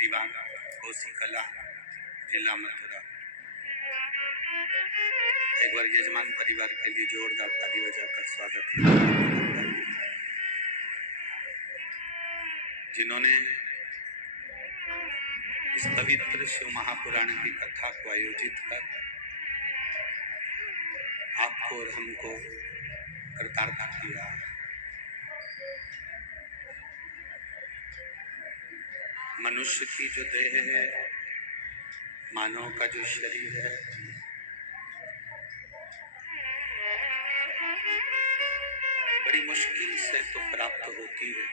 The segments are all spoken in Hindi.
परिवार, कोसीकला, जिला मथुरा। एक बार यजमान परिवार के लिए जोरदार ताली बजाकर स्वागत है, जिन्होंने इस पवित्र शिव महापुराण की कथा को आयोजित कर आपको और हमको कृतार्थ किया। मनुष्य की जो देह है, मानव का जो शरीर है, बड़ी मुश्किल से तो प्राप्त होती है।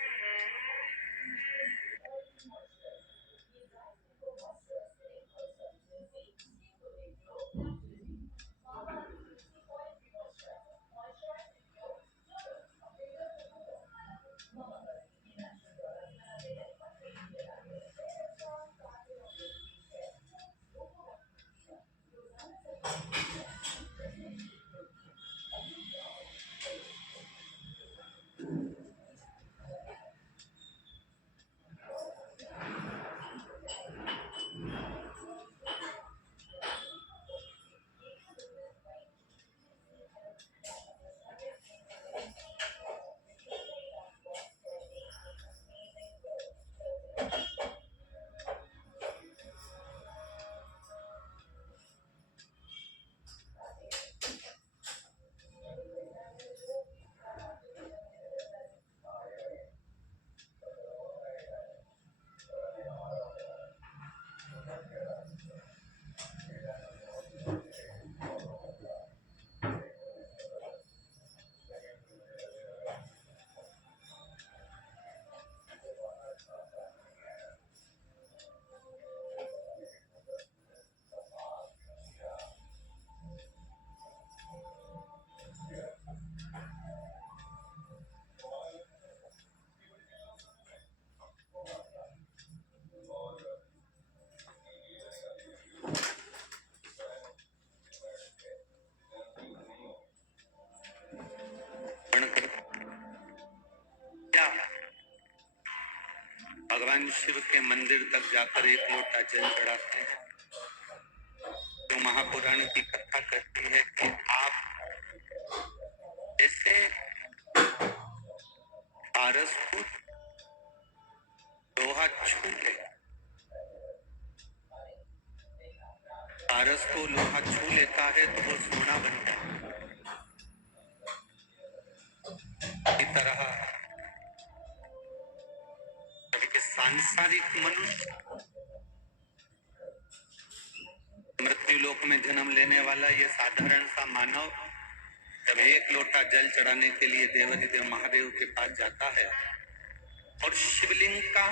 भगवान शिव के मंदिर तक जाकर एक लोटा जल चढ़ाते हैं। तो महापुराण की कथा कहती है कि आप जैसे पारस को लोहा छू ले, पारस को लोहा छू लेता है तो वो सोना बन जाता है। इस तरह सांसारिक मनुष्य मृत्यु लोक में जन्म लेने वाला ये साधारण सा मानव जब एक लोटा जल चढ़ाने के लिए देवाधिदेव महादेव के पास जाता है और शिवलिंग का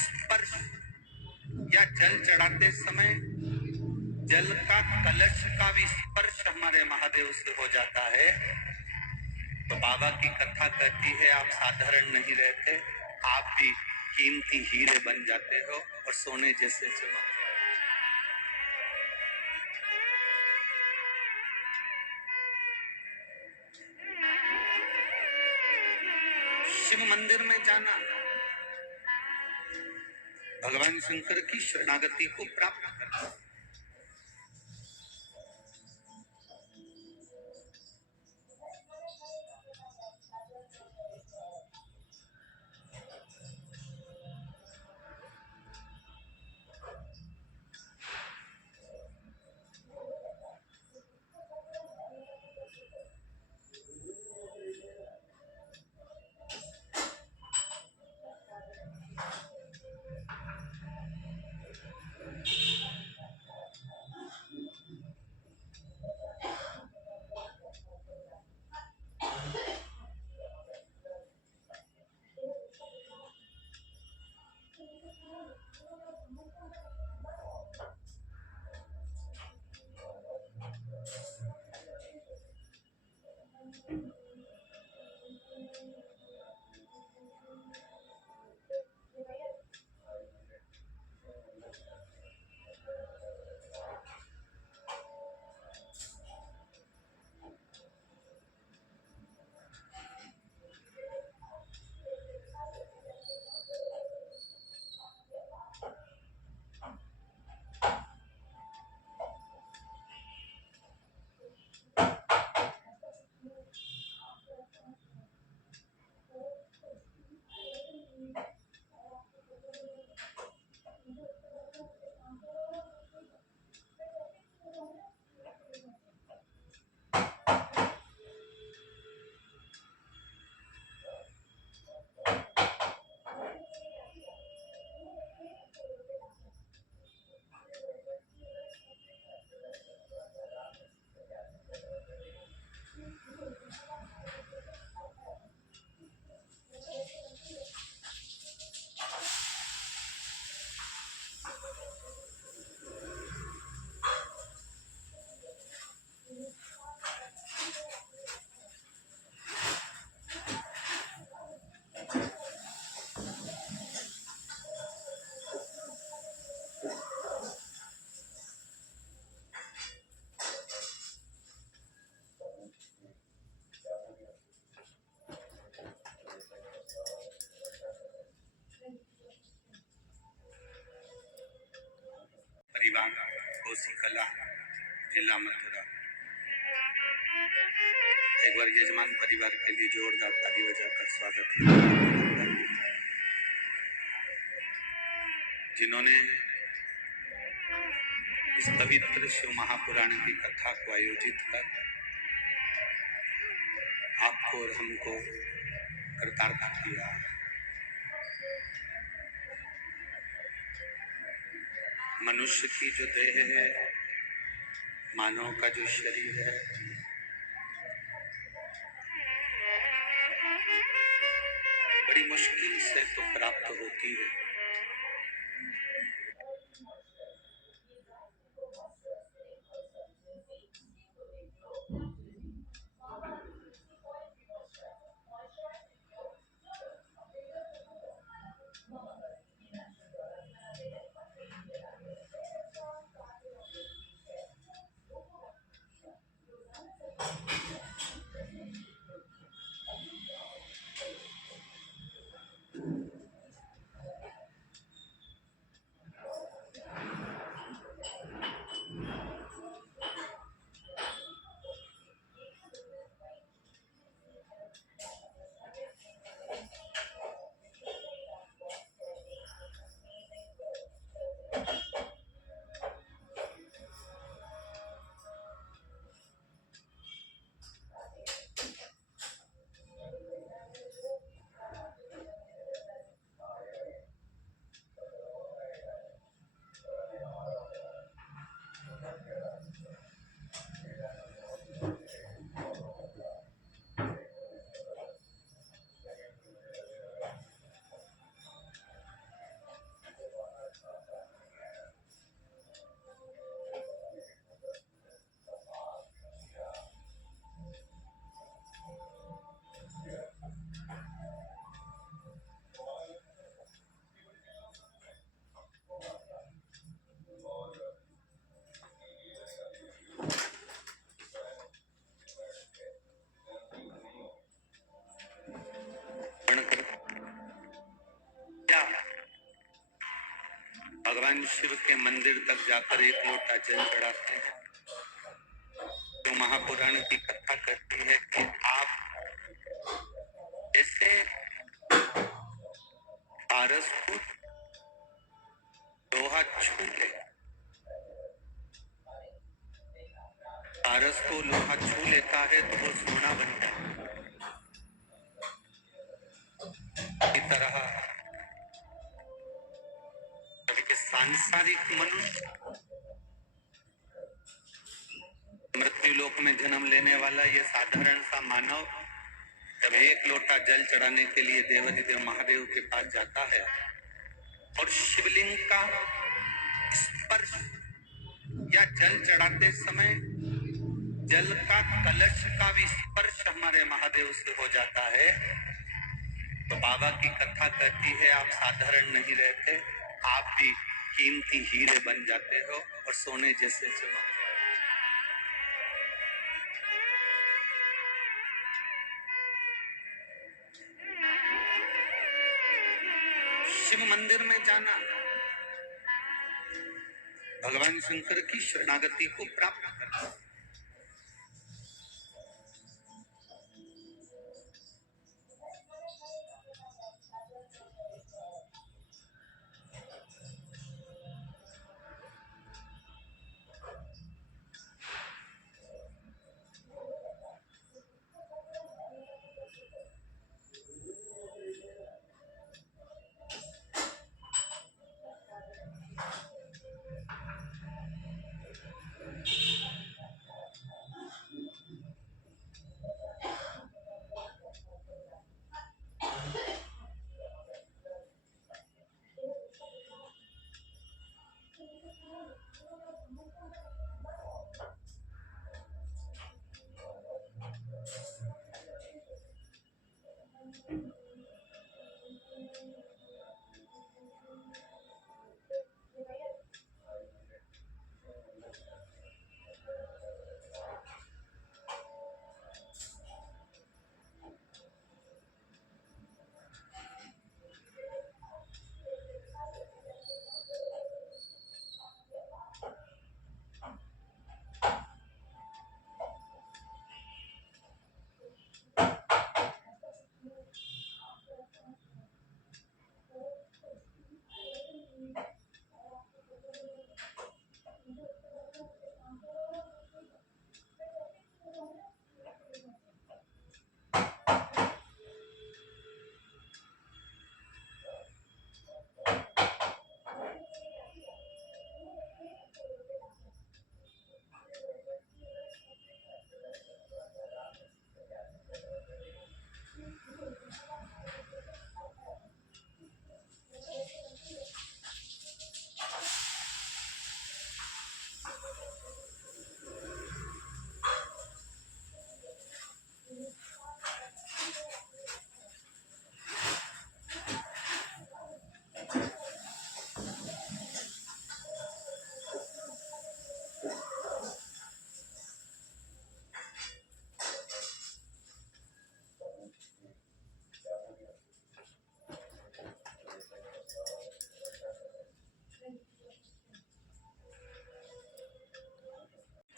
स्पर्श या जल चढ़ाते समय जल का कलश का भी स्पर्श हमारे महादेव से हो जाता है, तो बाबा की कथा कहती है आप साधारण नहीं रहते, आप भी कीमती हीरे बन जाते हो और सोने जैसे चमकते। शिव मंदिर में जाना भगवान शंकर की शरणागति को प्राप्त करना। होसी कला, जिला मथुरा। एक बार यजमान परिवार के लिए जोरदार ताली बजाकर स्वागत है, जिन्होंने इस पवित्र शिव महापुराण की कथा को आयोजित कर आपको और हमको कृतार्थ किया। मनुष्य की जो देह है, मानव का जो शरीर है, बड़ी मुश्किल से तो प्राप्त होती है। भगवान शिव के मंदिर तक जाकर एक लोटा जल चढ़ाते हैं। तो महापुराण की कथा कहती है कि आप जैसे पारस को लोहा छू ले, पारस को लोहा छू लेता है तो वो सोना बन जाता है। इस तरह सांसारिक मनुष्य मृत्यु लोक में जन्म लेने वाला ये साधारण सा मानव जब एक लोटा जल चढ़ाने के लिए देवाधिदेव महादेव के पास जाता है और शिवलिंग का स्पर्श या जल चढ़ाते समय जल का कलश का भी स्पर्श हमारे महादेव से हो जाता है, तो बाबा की कथा कहती है आप साधारण नहीं रहते, आप भी कीमती हीरे बन जाते हो और सोने जैसे चमकते। शिव मंदिर में जाना भगवान शंकर की शरणागति को प्राप्त करना।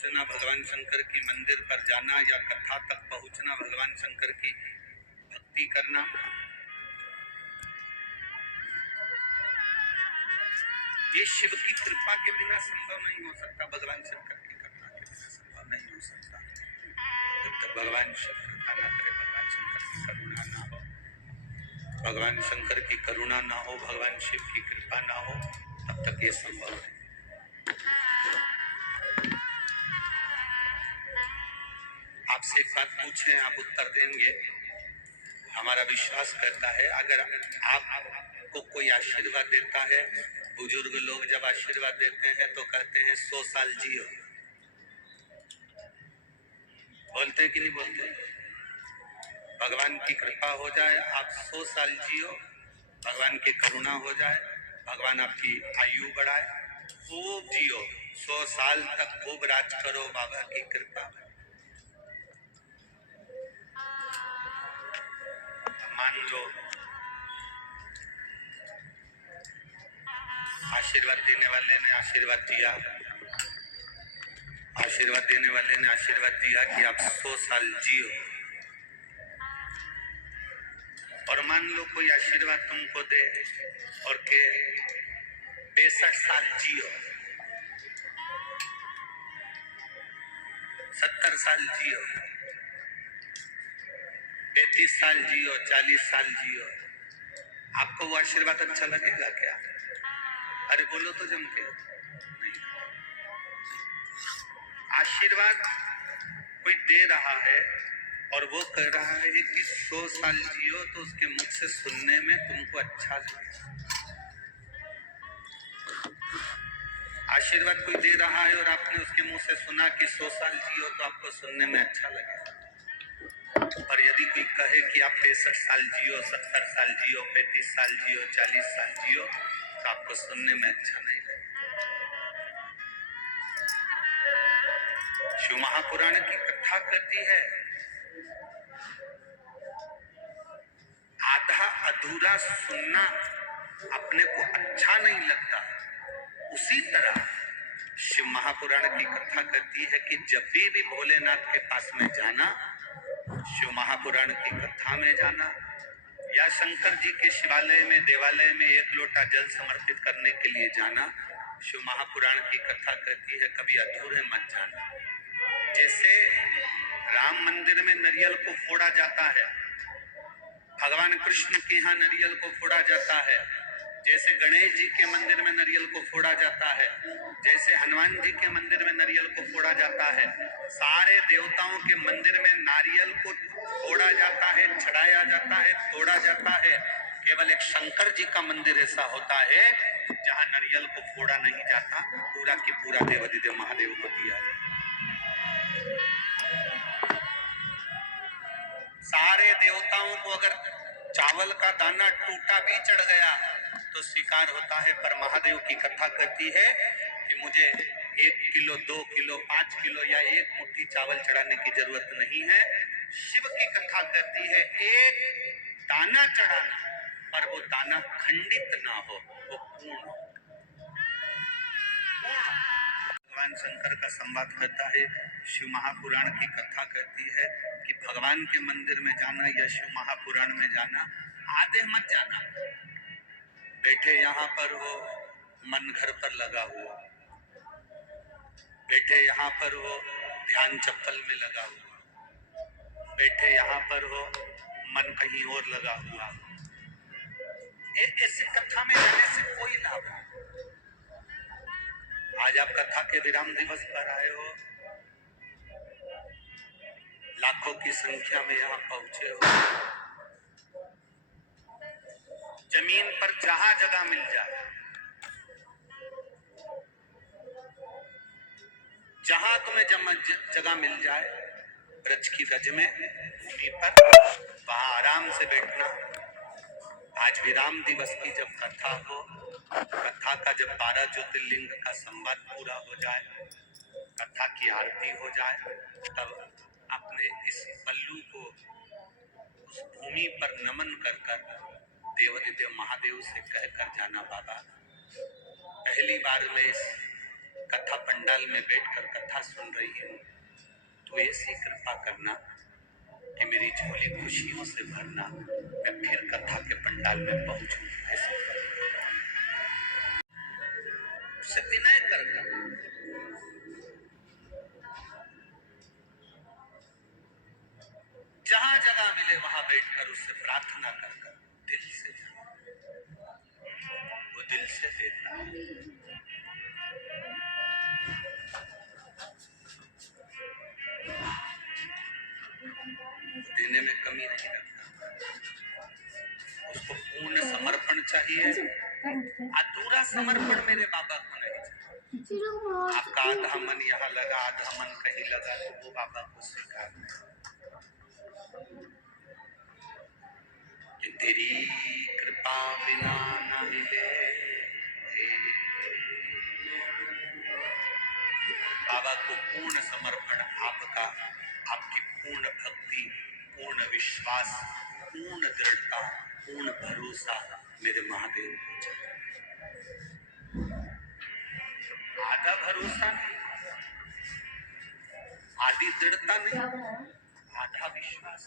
पहुंचना, भगवान शंकर की मंदिर पर जाना या कथा तक पहुंचना, भगवान शंकर की भक्ति करना, ये शिव की कृपा के बिना संभव नहीं हो सकता। भगवान शंकर की कृपा के बिना संभव नहीं हो सकता। जब तक भगवान शिव कृपा ना करे, भगवान शंकर की करुणा ना हो, भगवान शंकर की करुणा ना हो, भगवान शिव की कृपा ना हो, तब तक ये संभव है। आपसे एक बात पूछें, आप उत्तर देंगे। हमारा विश्वास करता है अगर आपको कोई आशीर्वाद देता है, बुजुर्ग लोग जब आशीर्वाद देते हैं तो कहते हैं 100 साल जियो। बोलते कि नहीं बोलते? भगवान की कृपा हो जाए, आप 100 साल जियो, भगवान की करुणा हो जाए, भगवान आपकी आयु बढ़ाए, खूब जियो, 100 साल तक खूब राज करो, बाबा की कृपा। मान लो आशीर्वाद देने वाले ने आशीर्वाद दिया, आशीर्वाद देने वाले ने आशीर्वाद दिया कि आप 100 साल जियो, और मान लो कोई आशीर्वाद तुमको दे और के 65 साल जियो, 70 साल जियो, 35 साल जियो, 40 साल जियो, आपको वो आशीर्वाद अच्छा लगेगा क्या? अरे बोलो तो जम के। नहीं। आशीर्वाद कोई दे रहा है और वो कह रहा है कि 100 साल जियो, तो उसके मुख से सुनने में तुमको अच्छा लगेगा। आशीर्वाद कोई दे रहा है और आपने उसके मुंह से सुना कि 100 साल जियो, तो आपको सुनने में अच्छा लगेगा। और यदि कोई कहे कि आप 65 साल जियो, 70 साल जियो, 35 साल जियो, 40 साल जियो, तो आपको सुनने में अच्छा नहीं लगेगा। शिव महापुराण की कथा कहती है, आधा अधूरा सुनना अपने को अच्छा नहीं लगता, उसी तरह शिव महापुराण की कथा कहती है कि जब भी भोलेनाथ के पास में जाना, शिव महापुराण की कथा में जाना, या शंकर जी के शिवालय में, देवालय में 1 लोटा जल समर्पित करने के लिए जाना, शिव महापुराण की कथा कहती है कभी अधूरे मत जाना। जैसे राम मंदिर में नारियल को फोड़ा जाता है, भगवान कृष्ण के यहाँ नारियल को फोड़ा जाता है, जैसे गणेश जी के मंदिर में नारियल को फोड़ा जाता है, जैसे हनुमान जी के मंदिर में नारियल को फोड़ा जाता है, सारे देवताओं के मंदिर में नारियल को फोड़ा जाता है, चढ़ाया जाता है, तोड़ा जाता है। केवल एक शंकर जी का मंदिर ऐसा होता है जहाँ नारियल को फोड़ा नहीं जाता, पूरा की पूरा देवाधिदेव महादेव को दिया जाता। सारे देवताओं को अगर चावल का दाना टूटा भी चढ़ गया तो स्वीकार होता है, पर महादेव की कथा कहती है कि मुझे 1 किलो, 2 किलो, 5 किलो या 1 मुट्ठी चावल चढ़ाने की जरूरत नहीं है। शिव की कथा कहती है एक दाना चढ़ाना, पर वो दाना खंडित ना हो, वो पूर्ण हो। भगवान शंकर का संवाद कहता है, शिव महापुराण की कथा कहती है कि भगवान के मंदिर में जाना या शिव महापुराण में जाना, आधे मत जाना। बैठे यहाँ पर हो, मन घर पर लगा हुआ, बैठे यहाँ पर हो, ध्यान चप्पल में लगा हुआ, बैठे यहाँ पर हो, मन कहीं और लगा हुआ। ऐसी कथा में जाने से कोई लाभ नहीं। आज आप कथा के विराम दिवस पर आए हो, लाखों की संख्या में यहाँ पहुंचे हो, जमीन पर जहां जगह मिल जाए, जहां तुम्हें जगह मिल जाए, ब्रज की रज में, भूमि पर, वहां आराम से बैठना। आज विराम दिवस की जब कथा हो, कथा का जब 12 ज्योतिर्लिंग का संवाद पूरा हो जाए, कथा की आरती हो जाए, तब अपने इस पल्लू को उस भूमि पर नमन कर कर देवाधिदेव महादेव से कहकर जाना, बाबा पहली बार मैं इस कथा पंडाल में बैठकर कथा सुन रही हूँ, तो ऐसी कृपा करना कि मेरी झोली खुशियों से भरना, मैं फिर कथा के पंडाल में पहुंचूं। ऐसे उससे विनय करना, जहां जगह मिले वहां बैठकर उससे प्रार्थना कर दिल से जाना, वो दिल से देता है। देने में कमी नहीं रखता, उसको पूर्ण समर्पण चाहिए, अधूरा समर्पण मेरे बाबा को नहीं चाहिए। आपका आधा मन यहाँ लगा, आधा मन कहीं लगा, तो वो बाबा को स्वीकार नहीं। कि तेरी कृपा बिना न हिले, बाबा को पूर्ण समर्पण आपका, आपकी पूर्ण भक्ति, पूर्ण विश्वास, पूर्ण दृढ़ता, पूर्ण भरोसा मेरे महादेव को चाहिए। आधा भरोसा नहीं, आधी दृढ़ता नहीं, आधा विश्वास।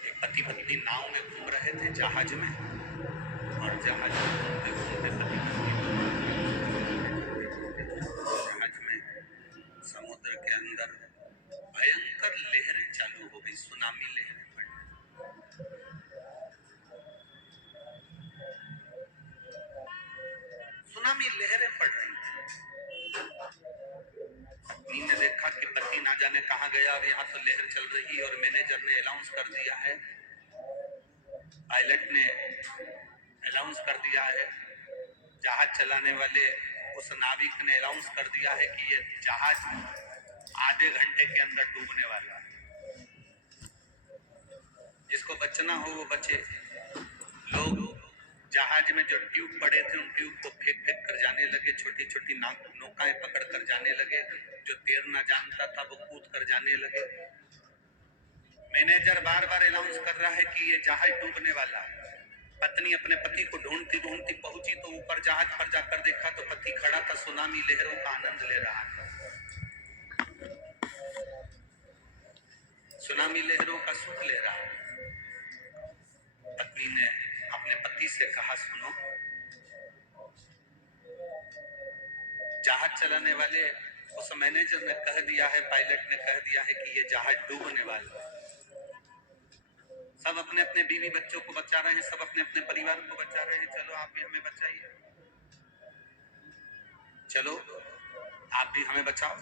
एक पति पत्नी नाव में घूम रहे थे, जहाज में, और जहाज में घूमते घूमते पति जहाज में समुद्र के अंदर भयंकर लहरें चालू हो गई, सुनामी लहरें पड़ी। सुनामी लहरें पड़ रही थी। पत्नी ने देखा कि पति ना जाने कहां गया, और यहाँ तो लहर चल रही है, और मैनेजर ने अनाउंस कर दिया है, पायलट ने अनाउंस कर दिया है, जहाज चलाने वाले उस नाविक ने अनाउंस कर दिया है कि ये जहाज आधे घंटे के अंदर डूबने वाला है, जिसको बचना हो वो बचे। लोग जहाज में जो ट्यूब पड़े थे उन ट्यूब को फेंक फेंक कर जाने लगे, छोटी छोटी नौकाएं पकड़ कर जाने लगे, जो तैरना जानता था वो कूद कर जाने लगे। मैनेजर बार बार अनाउंस कर रहा है कि ये जहाज डूबने वाला है। पत्नी अपने पति को ढूंढती ढूंढती पहुंची, तो ऊपर जहाज पर जाकर देखा तो पति खड़ा था, सुनामी लहरों का आनंद ले रहा था, सुनामी लहरों का सुख ले रहा है। पत्नी ने अपने पति से कहा, सुनो, जहाज चलाने वाले उस मैनेजर ने कह दिया है, पायलट ने कह दिया है कि ये जहाज डूबने वाला है। सब अपने अपने बीवी बच्चों को बचा रहे हैं, सब अपने अपने परिवार को बचा रहे हैं, चलो आप भी हमें बचाइए, चलो आप भी हमें बचाओ।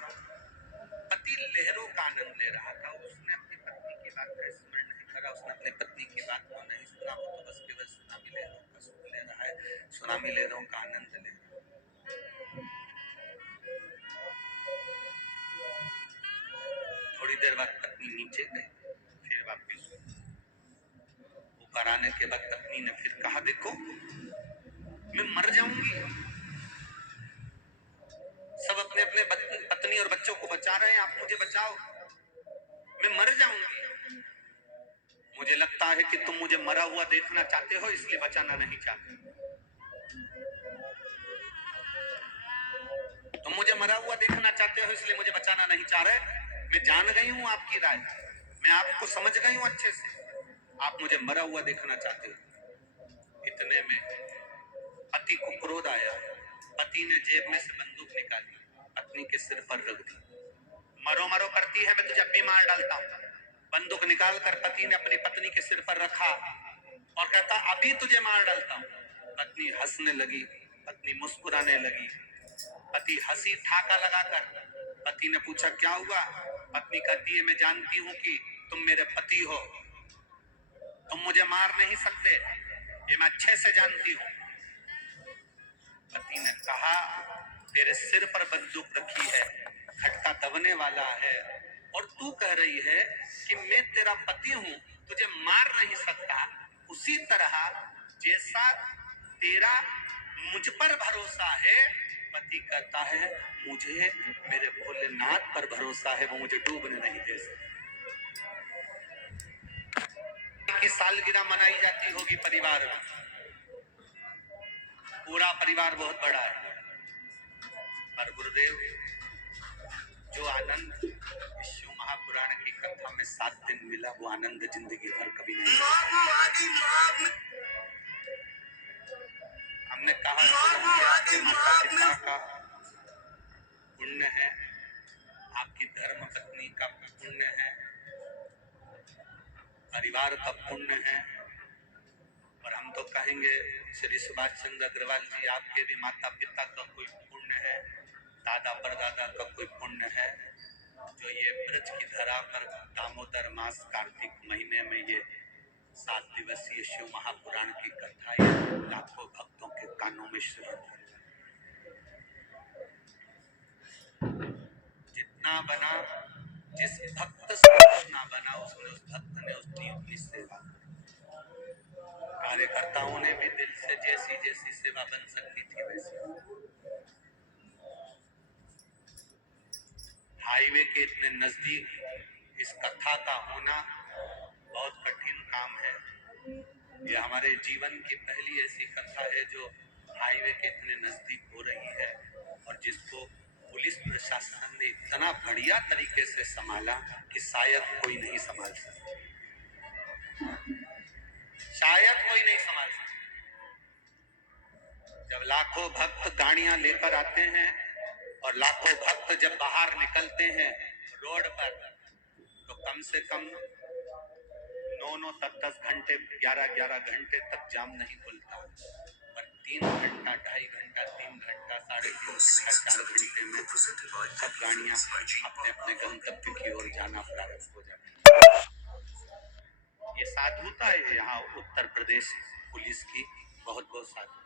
पति लहरों का आनंद ले रहा था, उसने अपनी पत्नी की बात का स्मरण नहीं करा, उसने अपनी पत्नी की बात को नहीं सुना, वो तो बस केवल सुनामी लहरों का सुख ले रहा है, सुनामी लहरों का आनंद ले रहा है। थोड़ी देर बाद पत्नी नीचे गई, फिर वापिस ऊपर आने के बाद पत्नी ने फिर कहा, देखो मैं मर जाऊंगी, सब अपने अपने पत्नी और बच्चों को बचा रहे हैं, आप मुझे बचाओ, मैं मर जाऊंगी। मुझे लगता है कि तुम मुझे मरा हुआ देखना चाहते हो, इसलिए बचाना नहीं चाहते। तुम मुझे मरा हुआ देखना चाहते हो, इसलिए मुझे बचाना नहीं चाह रहे। मैं जान गई हूं आपकी राय, मैं आपको समझ गई हूं अच्छे से, आप मुझे मरा हुआ देखना चाहते हो। इतने में पति को क्रोध आया, पति ने जेब में से बंदूक निकाली, पत्नी के सिर पर रख दी। मरो मरो करती है, मैं तुझे भी मार डालता हूं। बंदूक निकालकर पति ने अपनी पत्नी के सिर पर रखा और कहता, अभी तुझे मार डालता हूं। पत्नी हंसने लगी, पत्नी मुस्कुराने लगी। पति हंसी ठाका लगाकर, पति ने पूछा क्या हुआ? पत्नी कहती है, मैं जानती हूं कि तुम मेरे पति हो, तुम मुझे मार नहीं सकते, ये मैं अच्छे से जानती हूं। पति ने कहा, तेरे सिर पर बंदूक रखी है, खटका दबने वाला है, और तू कह रही है कि मैं तेरा पति हूं, तुझे मार नहीं सकता। उसी तरह जैसा तेरा मुझ पर भरोसा है, पति कहता है मुझे मेरे भोलेनाथ पर भरोसा है, वो मुझे डूबने नहीं दे सकते। की सालगिरह मनाई जाती होगी परिवार में, पूरा परिवार बहुत बड़ा है, पर गुरुदेव जो आनंद शिव महापुराण की कथा में 7 दिन मिला, वो आनंद जिंदगी भर कभी नहीं मिला। हमने कहा आपके माता पिता का पुण्य है, आपकी धर्म पत्नी का पुण्य है, परिवार का पुण्य है, और हम तो कहेंगे श्री सुभाष चंद्र अग्रवाल जी, आपके भी माता पिता का कोई पुण्य है, दादा परदादा का कोई पुण्य है, जो ये ब्रज की धरा पर दामोदर मास कार्तिक महीने में ये 7 दिवसीय शिव महापुराण की कथा ये लाखों भक्तों के कानों में श्रवण कर। जितना बना, जिस भक्त से जितना बना, उसने उस भक्त ने उसकी उतनी सेवा। कार्यकर्ताओं ने भी दिल से जैसी जैसी सेवा बन सकती थी वैसी। हाईवे के इतने नजदीक इस कथा का होना बहुत कठिन काम है। ये हमारे जीवन की पहली ऐसी कथा है जो हाईवे के इतने नजदीक हो रही है, और जिसको पुलिस प्रशासन ने इतना बढ़िया तरीके से संभाला कि शायद कोई नहीं संभाल सकता, शायद कोई नहीं संभाल सकता। जब लाखों भक्त गाड़ियां लेकर आते हैं और लाखों भक्त जब बाहर निकलते हैं रोड पर, तो कम से कम 9-9, 10-10 घंटे, 11-11 घंटे तक जाम नहीं खुलता, पर 3 घंटा, 2.5 घंटा, 3 घंटा, 3.5 घंटा, 4 घंटे में सब गाड़ियां अपने अपने गंतव्य की ओर जाना प्रारंभ हो जाती है। ये साधुता है यहाँ उत्तर प्रदेश पुलिस की, बहुत बहुत साधु।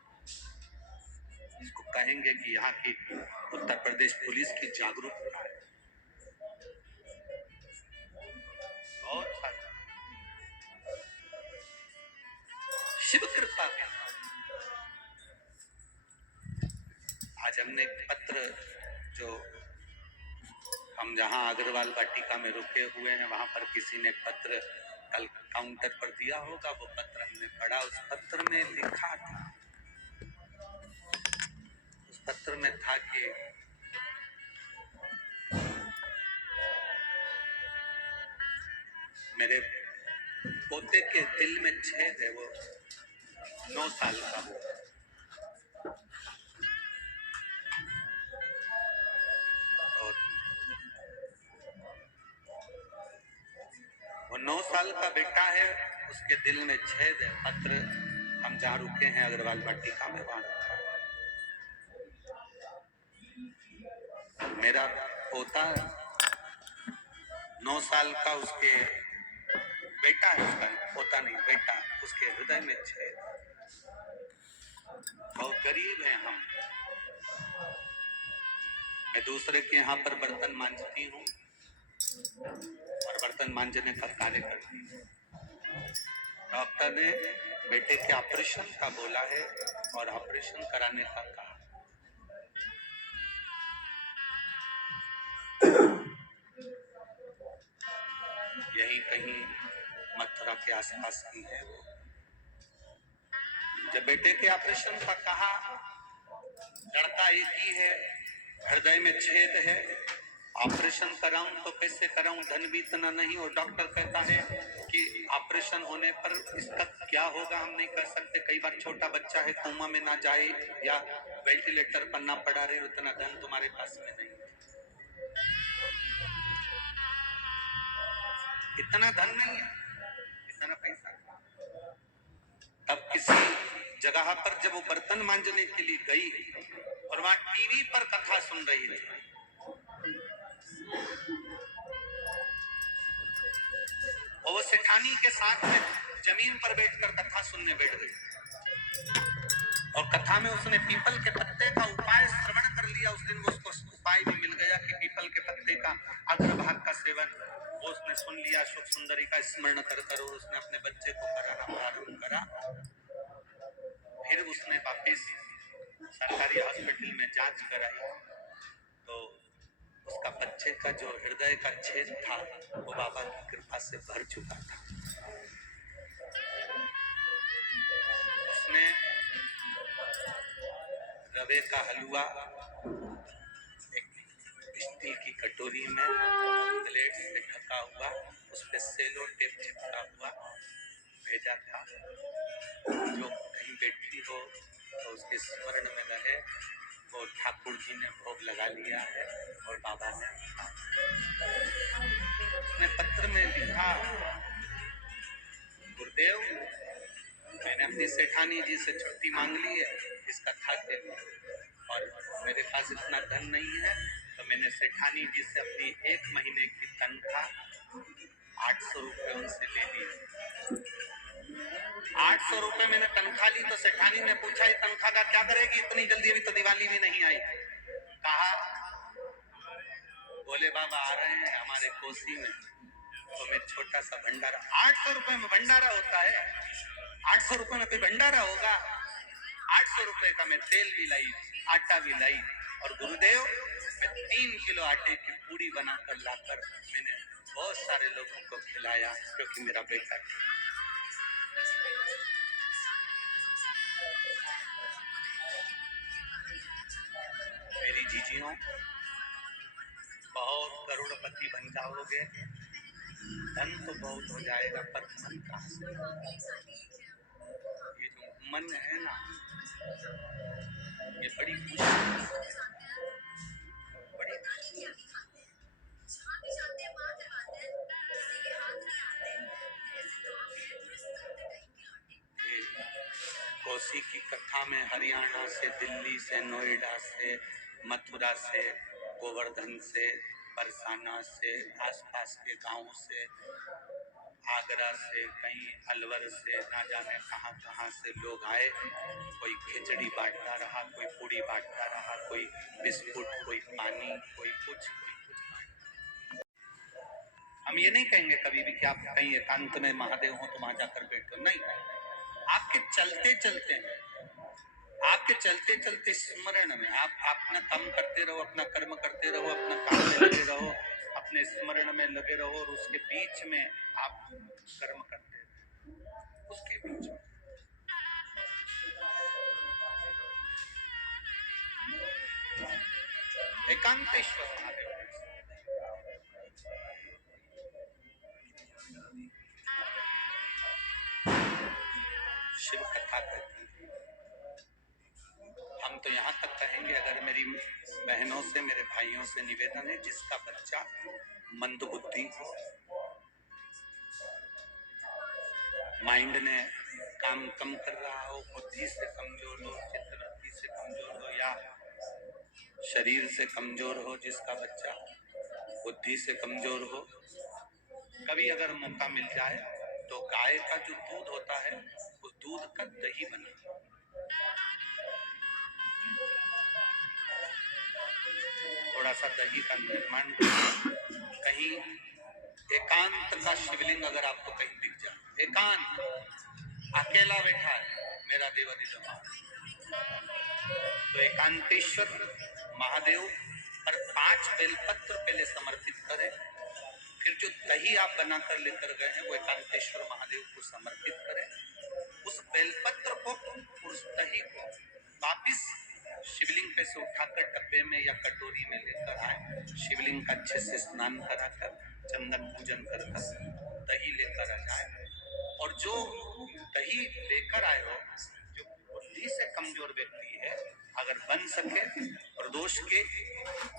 इसको कहेंगे कि यहाँ की उत्तर प्रदेश पुलिस की जागरूकता है, बहुत साधु। शिव कृपा के आज हमने एक पत्र, जो हम जहाँ अग्रवाल वाटिका में रुके हुए हैं वहां पर किसी ने पत्र कल काउंटर पर दिया होगा, वो पत्र हमने पढ़ा। उस पत्र में लिखा था, उस पत्र में था कि मेरे पोते के दिल में छेद है, वो 9 साल का हो, और वो 9 साल का बेटा है, उसके दिल में छेद है। पत्र हम जहाँ रुके हैं अग्रवाल वाटिका में, वहां मेरा पोता 9 साल का, उसके बेटा है, उसका पोता नहीं बेटा, उसके हृदय में छेद। बहुत गरीब हैं हम। मैं दूसरे के यहाँ पर बर्तन मांजती हूँ और बर्तन मांजने का कार्य करती हूँ। डॉक्टर ने बेटे के ऑपरेशन का बोला है और ऑपरेशन कराने का कहा। यही कहीं मथुरा के आसपास की है वो। जब बेटे के ऑपरेशन का कहा, लड़का एक ही है, हृदय में छेद है, ऑपरेशन कराऊं तो कैसे कराऊं, धन भी इतना नहीं, और डॉक्टर कहता है कि ऑपरेशन होने पर इसका क्या होगा हम नहीं कर सकते। कई बार छोटा बच्चा है, कोमा में ना जाए या वेंटिलेटर पर ना पड़ा रहे, उतना धन तुम्हारे पास में नहीं है, इतना धन नहीं है, इतना पैसा। तब किसी जगह पर जब वो बर्तन मांजने के लिए गई और वहां टीवी पर कथा सुन रही थी, और वो सेठानी के साथ में जमीन पर बैठकर कथा सुनने बैठ गई, और कथा में उसने पीपल के पत्ते का उपाय श्रवण कर लिया। उस दिन उसको उपाय भी मिल गया कि पीपल के पत्ते का अग्रभाग का सेवन, वो उसने सुन लिया। सुख सुंदरी का स्मरण कर कर और उसने अपने बच्चे को कराना प्रारंभ करा। फिर उसने वापिस सरकारी हॉस्पिटल में जांच कराई, तो उसका बच्चे का जो हृदय का छेद था वो बाबा की कृपा से भर चुका था। उसने रवे का हलवा एक स्टील की कटोरी में प्लेट से ढका हुआ, उस पे सेलो टेप चिपका हुआ भेजा था। जो कहीं बैठी हो तो उसके स्मरण में रहे, वो ठाकुर जी ने भोग लगा लिया है। और बाबा ने पत्र में लिखा, गुरुदेव मैंने अपनी सेठानी जी से छुट्टी मांग ली है इसका खाते में, और मेरे पास इतना धन नहीं है, तो मैंने सेठानी जी से अपनी 1 महीने की तनख्वाह 800 रुपये उनसे ले ली। 800 रुपये मैंने तनख्वाह ली, तो सेठानी ने पूछा ये तनख्वाह का क्या करेगी इतनी जल्दी, अभी तो दिवाली भी नहीं आई। कहा, बोले बाबा आ रहे हैं हमारे कोसी में, तो मैं छोटा सा भंडारा, 800 रुपये में भंडारा होता है? 800 रुपये में कोई भंडारा होगा? 800 रुपये का मैं तेल भी लाई, आटा भी लाई, और गुरुदेव मैं 3 किलो आटे की पूरी बनाकर लाकर मैंने बहुत सारे लोगों को खिलाया, क्योंकि मेरा बेटा मेरी जीजियों बहुत करोड़पति बन जाओगे, धन तो बहुत हो जाएगा, पर मन कहाँ से? ये जो मन है ना, ये बड़ी कोसी की कथा में हरियाणा से, दिल्ली से, नोएडा से, मथुरा से, गोवर्धन से, बरसाना से, आसपास के गांव से, आगरा से, कहीं अलवर से, ना जाने कहां कहां से लोग आए। कोई खिचड़ी बांटता रहा, कोई पूड़ी बांटता रहा, कोई बिस्कुट, कोई पानी, कोई कुछ। हम ये नहीं कहेंगे कभी भी कि आप कहीं एकांत में महादेव हो तो वहां जाकर बैठो, नहीं। आपके चलते चलते स्मरण में आप अपना काम करते रहो, अपना कर्म करते रहो, अपना काम में लगे रहो, अपने स्मरण में लगे रहो, और उसके बीच में आप कर्म करते रहो, उसके बीच में एकांतेश्वर महादेव शिव कथा कहती है। हम तो यहाँ तक कहेंगे, अगर मेरी बहनों से, मेरे भाइयों से निवेदन है, जिसका बच्चा मंदबुद्धि हो, माइंड ने काम कम कर रहा हो, बुद्धि से कमजोर हो, चित्तवृत्ति से कमजोर हो, या शरीर से कमजोर हो, जिसका बच्चा बुद्धि से कमजोर हो, कभी अगर मौका मिल जाए तो गाय का जो दूध होता है उस दूध का दही बना, थोड़ा सा दही का निर्माण, कहीं एकांत का शिवलिंग अगर आपको कहीं दिख जाए, एकांत अकेला बैठा है मेरा देवाधिदेव, तो एकांतेश्वर महादेव पर 5 बेलपत्र पहले समर्पित करें, फिर जो दही आप बनाकर लेकर गए हैं वो एकांतेश्वर महादेव को समर्पित करें, उस बेलपत्र को, उस दही को वापिस शिवलिंग पे से उठाकर डब्बे में या कटोरी में लेकर आए, शिवलिंग का अच्छे से स्नान कराकर, चंदन पूजन कर दही लेकर आ जाए, और जो दही लेकर आए हो, जो बुद्धि से कमजोर व्यक्ति है, अगर बन सके प्रदोष के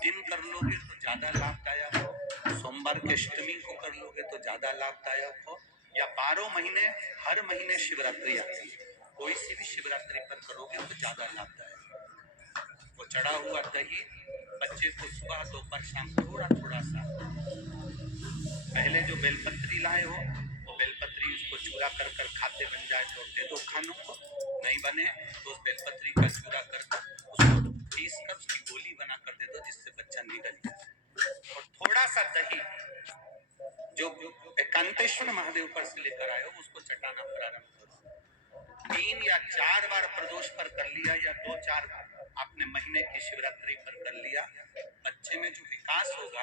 दिन कर लोगे तो ज्यादा लाभदायक हो, सोमवार के अष्टमी को कर लोगे तो ज्यादा लाभदायक हो, या 12 महीने हर महीने शिवरात्रि आती है, कोई सी भी शिवरात्रि पर करोगे तो ज्यादा लाभदायक। वो चढ़ा हुआ दही बच्चे को सुबह दोपहर शाम थोड़ा थोड़ा सा, पहले जो बेलपत्री लाए हो वो बेलपत्री उसको चूरा कर कर खाते बन जाए तो दे दो खानों को, नहीं बने तो उस बेलपत्री का चूरा कर उसको पीस कर उसकी गोली बना कर दे दो, जिससे बच्चा निगल जाए। और थोड़ा सा दही जो एकांतेश्वर महादेव पर से लेकर आए हो उसको चटाना प्रारंभ करो। 3 या 4 बार प्रदोष पर कर लिया, या 2-4 आपने महीने की शिवरात्रि पर कर लिया, बच्चे में जो विकास होगा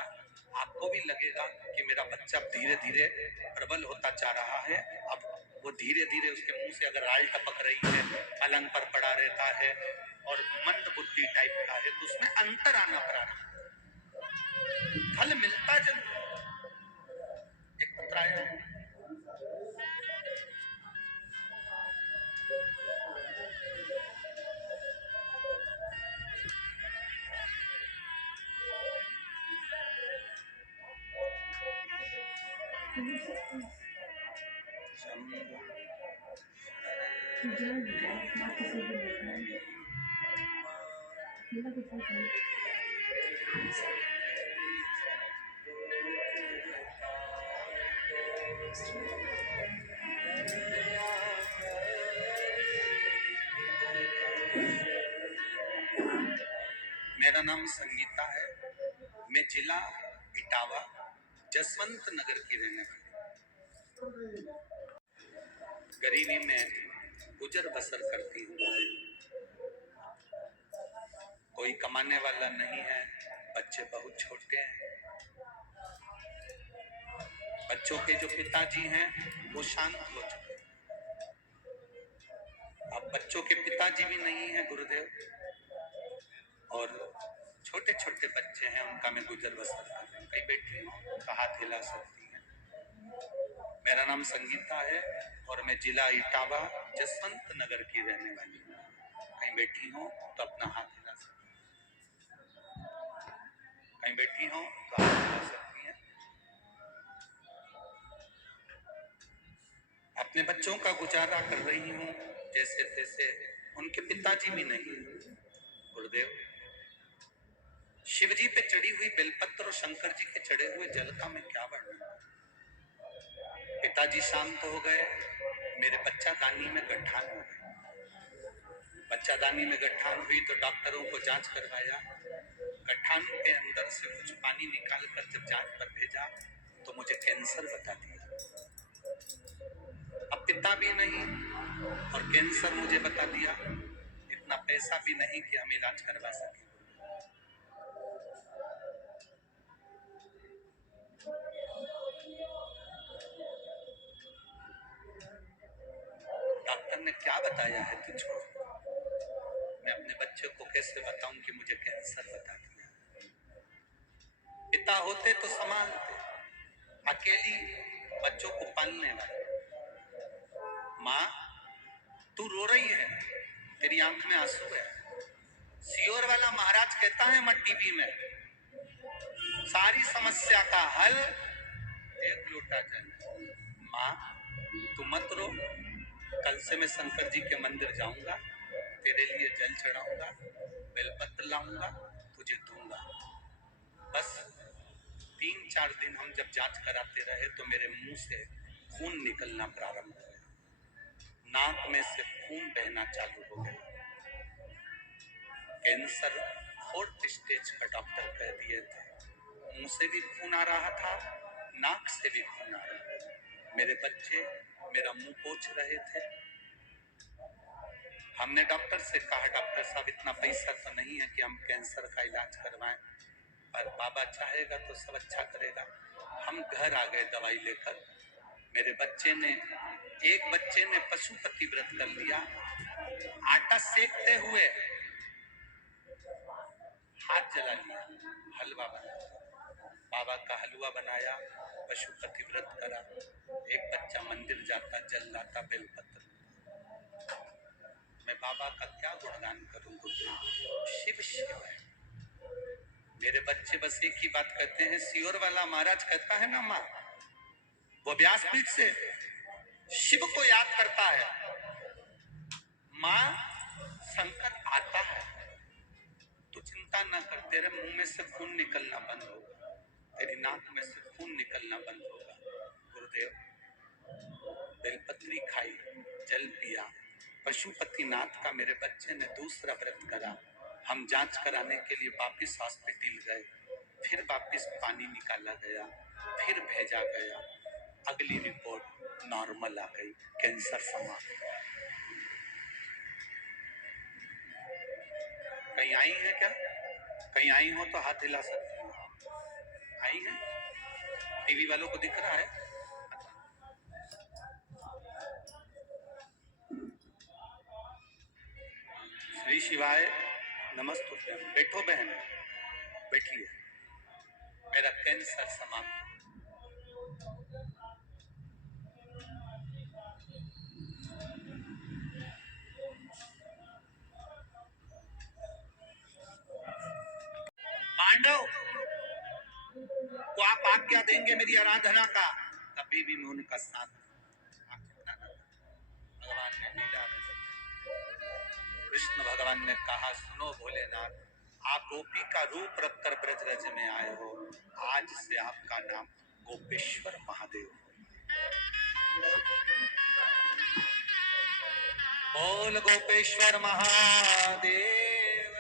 आपको भी लगेगा कि मेरा बच्चा धीरे धीरे प्रबल होता जा रहा है, अब वो धीरे धीरे उसके मुंह से अगर राल टपक रही है, पलंग पर पड़ा रहता है और मंद बुद्धि टाइप का है, तो उसमें अंतर आना प्रारंभ, फल मिलता जरूर। एक पत्र आया है, मेरा नाम संगीता है, मैं जिला इटावा जसवंत नगर की रहने वाली, गरीबी में गुजर बसर करती हूँ। कोई कमाने वाला नहीं है, बच्चे बहुत छोटे हैं। बच्चों के जो पिताजी हैं वो शांत हो चुके, अब बच्चों के पिताजी भी नहीं है गुरुदेव, और छोटे छोटे बच्चे हैं, उनका मैं गुजर बसर कर रही हूँ। कहीं बैठी हूँ तो हाथ हिला सकती है। मेरा नाम संगीता है और मैं जिला इटावा जसवंत नगर की रहने वाली हूँ। कहीं बैठी हूँ तो अपना हाथ हिला सकती है, कहीं बैठी हूँ तो हाथ हिला सकती है। अपने बच्चों का गुजारा कर रही हूँ जैसे तैसे, उनके पिताजी भी नहीं। गुरुदेव, शिव जी पे चढ़ी हुई बेलपत्र और शंकर जी के चढ़े हुए जल का मैं क्या वर्णन करूं। पिताजी शांत हो गए, मेरे बच्चादानी में गठान हो गई। बच्चादानी में गठान हुई तो डॉक्टरों को जांच करवाया, गठान के अंदर से कुछ पानी निकाल कर जब जांच पर भेजा तो मुझे कैंसर बता दिया। अब पिता भी नहीं और कैंसर मुझे बता दिया, इतना पैसा भी नहीं कि हम इलाज करवा सकें। डॉक्टर ने क्या बताया है तुझको? मैं अपने बच्चे को कैसे बताऊं कि मुझे कैंसर बता दिया? पिता होते तो संभालते, अकेली बच्चों को पालने वाली माँ, तू रो रही है, तेरी आंख में आंसू है। सियोर वाला महाराज कहता है मत टीवी में, सारी समस्या का हल एक लोटा जल। माँ तू मत रो, कल से मैं शंकर जी के मंदिर जाऊंगा, तेरे लिए जल चढ़ाऊंगा, बेलपत्र लाऊंगा, तुझे दूंगा। बस 3-4 दिन हम जब जांच कराते रहे तो मेरे मुंह से खून निकलना प्रारंभ हो गया, नाक में से खून बहना चालू हो गया। कैंसर 4th स्टेज का डॉक्टर कह दिए थे। मुंह से भी खून आ रहा था, नाक से भी खून आ रहा था। मेरे बच्चे मेरा मुंह पोंछ रहे थे। हमने डॉक्टर से कहा, डॉक्टर साहब इतना पैसा तो नहीं है कि हम कैंसर का इलाज करवाएं, पर बाबा चाहेगा तो सब अच्छा करेगा। हम घर आ गए दवाई लेकर। मेरे एक बच्चे ने पशुपति व्रत कर लिया, आटा सेकते हुए हाथ जला लिया, हलवा बनाया, बाबा का हलवा बनाया, पशुपति व्रत करा। एक बच्चा मंदिर जाता, जल लाता, बेलपत्र। मैं बाबा का क्या गुणगान करूं? शिव शिव है। मेरे बच्चे बस एक ही बात कहते हैं, सियोर वाला महाराज कहता है ना माँ, वो व्यासपीठ से शिव को याद करता है, माँ शंकर आता है, तू चिंता ना कर, तेरे मुंह में से खून निकलना बंद होगा, तेरी नाक में से खून निकलना बंद होगा। गुरुदेव, बेलपत्री खाई, जल पिया, पशुपतिनाथ का मेरे बच्चे ने दूसरा व्रत करा। हम जांच कराने के लिए वापिस हॉस्पिटल गए, फिर वापिस पानी निकाला गया, फिर भेजा गया। अगली रिपोर्ट नॉर्मल आ गई, कैंसर समाप्त। कहीं आई है क्या? कहीं आई हो तो हाथ हिला सकती हो। आई है? टीवी वालों को दिख रहा है? श्री शिवाय नमस्तुभ्यं। बैठो बहन, बैठिए। मेरा कैंसर समाप्त। पांडव को आप आज्ञा देंगे मेरी आराधना का, तभी भी मैं उनका साथ। भगवान ने लीला रची। कृष्ण भगवान ने कहा, सुनो भोलेनाथ, आप गोपी का रूप रखकर ब्रजरज में आए हो, आज से आपका नाम गोपेश्वर महादेव। बोल गोपेश्वर महादेव।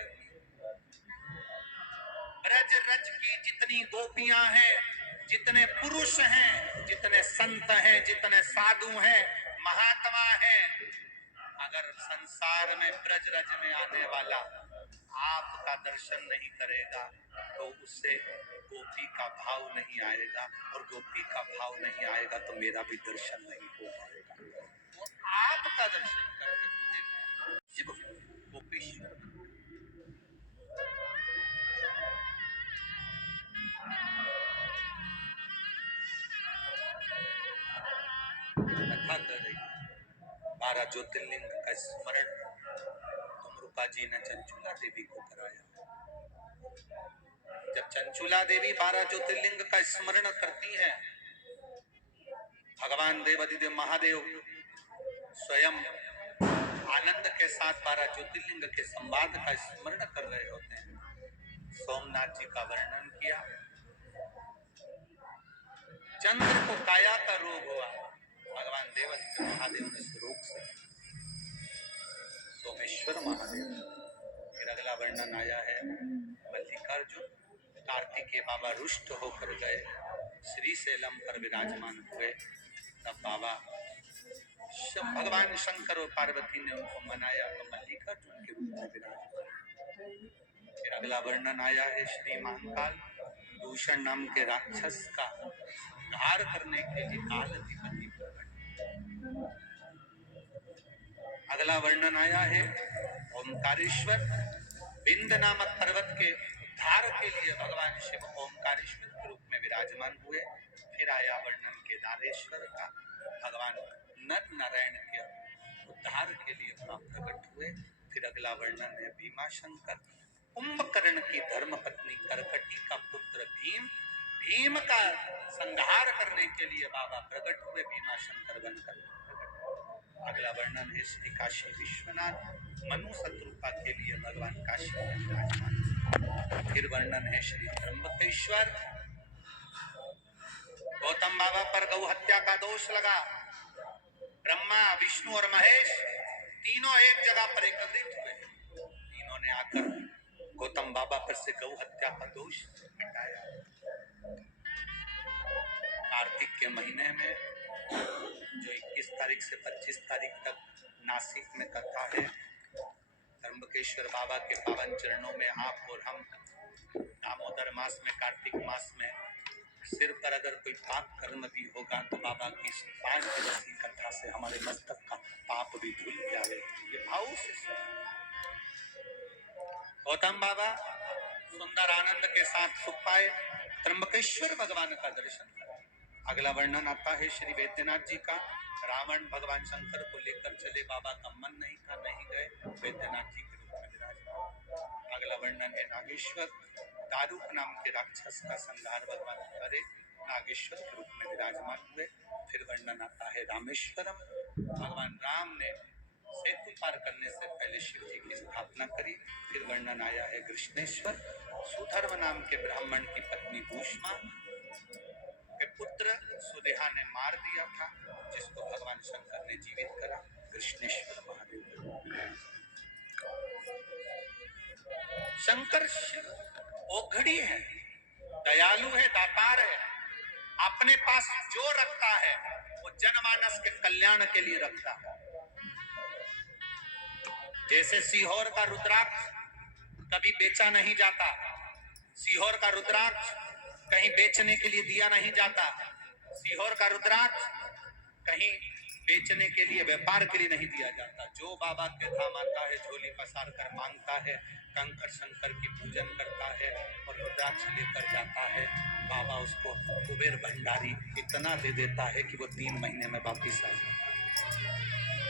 ब्रजरज की जितनी गोपियां हैं, जितने पुरुष हैं, जितने संत हैं, जितने साधु हैं, महात्मा हैं, अगर संसार में ब्रजरज में आने वाला आपका दर्शन नहीं करेगा तो उससे गोपी का भाव नहीं आएगा, और गोपी का भाव नहीं आएगा तो मेरा भी दर्शन नहीं हो पाएगा। तो आपका दर्शन करके मुझे शिव गोपेश्वर कथा कर रही है। 12 ज्योतिर्लिंग का स्मरण तुमरुका जी ने चंचुला देवी को कराया। जब चंचुला देवी 12 ज्योतिर्लिंग का स्मरण करती हैं, भगवान देवाधिदेव महादेव स्वयं आनंद के साथ 12 ज्योतिर्लिंग के संवाद का स्मरण कर रहे होते हैं। सोमनाथ जी का वर्णन किया। चंद्र को काया का रोग हुआ, भगवान देवाधिदेव महादेव ने उस रोग से सोमेश्वर महादेव। फिर अगला वर्णन आया है, मल्लिकार्जुन कार्तिकेय बाबा रुष्ट होकर गए, श्रीशैलम पर विराजमान हुए। तब बाबा भगवान शंकर और पार्वती ने उनको मनाया तो मल्लिकार्जुन के रूप में विराजमान। फिर अगला वर्णन आया है, श्री महाकाल दूषण नाम के राक्षस का संहार करने के लिए कालाधिपति प्रकट। अगला वर्णन आया है, ओंकारेश्वर विंद नामक पर्वत के उद्धार के लिए भगवान शिव ओंकारेश्वर के रूप में विराजमान हुए। फिर आया वर्णन केदारेश्वर का, भगवान नर नारायण के उद्धार के लिए वहां प्रकट हुए। फिर अगला वर्णन है भीमाशंकर, कुंभकर्ण की धर्म पत्नी करकटी का पुत्र भीम, भीम का संहार करने के लिए बाबा प्रकट हुए भीमाशंकर बनकर। अगला वर्णन है श्री काशी विश्वनाथ मनु शत्रुपा के लिए भगवान काशी में विराजमान। फिर वर्णन है श्री त्र्यंबकेश्वर, गौतम बाबा पर गौ हत्या का दोष लगा, ब्रह्मा विष्णु और महेश तीनों एक जगह पर एकत्रित हुए। तीनों ने आकर गौतम बाबा पर से गौ हत्या का दोष मिटाया। कार्तिक के महीने में जो 21 तारीख से 25 तारीख तक नासिक में कथा है, त्र्यंबकेश्वर बाबा के पावन चरणों में आप और हम दामोदर मास में, कार्तिक मास में सिर पर अगर कोई पाप कर्म भी होगा तो बाबा की 5 दिवसीय कथा से हमारे मस्तक का पाप भी धुल जाए। ये भाव से गौतम बाबा सुंदर आनंद के साथ सुख पाए, त्र्यंबकेश्वर भगवान का दर्शन करा। अगला वर्णन आता है श्री वैद्यनाथ जी का, रावण भगवान शंकर को लेकर चले, बाबा का मन नहीं था, नहीं गए, वैद्यनाथ जी के रूप में विराजमान। अगला वर्णन है नागेश्वर, दारूक नाम के राक्षस का संहार भगवान करे, नागेश्वर के रूप में विराजमान हुए। फिर वर्णन आता है रामेश्वरम, भगवान राम ने सेतु पार करने से पहले शिव जी की स्थापना करी। फिर वर्णन आया है कृष्णेश्वर, सुधर्म नाम के ब्राह्मण की पत्नी भूष्मा के पुत्र सुदेहा ने मार दिया था, जिसको भगवान शंकर ने जीवित करा, कृष्णेश्वर महादेव। शंकर ओघड़ी है, दयालु है, दातार है, अपने पास जो रखता है वो जनमानस के कल्याण के लिए रखता है। जैसे सीहोर का रुद्राक्ष कभी बेचा नहीं जाता, सीहोर का रुद्राक्ष कहीं बेचने के लिए दिया नहीं जाता, सीहोर का रुद्राक्ष कहीं बेचने के लिए, व्यापार के लिए नहीं दिया जाता। जो बाबा के धाम आता है, झोली पसार कर मांगता है, कंकर शंकर की पूजन करता है और रुद्राक्ष लेकर जाता है, बाबा उसको कुबेर भंडारी इतना दे देता है कि वो 3 महीने में वापिस आ जाता है।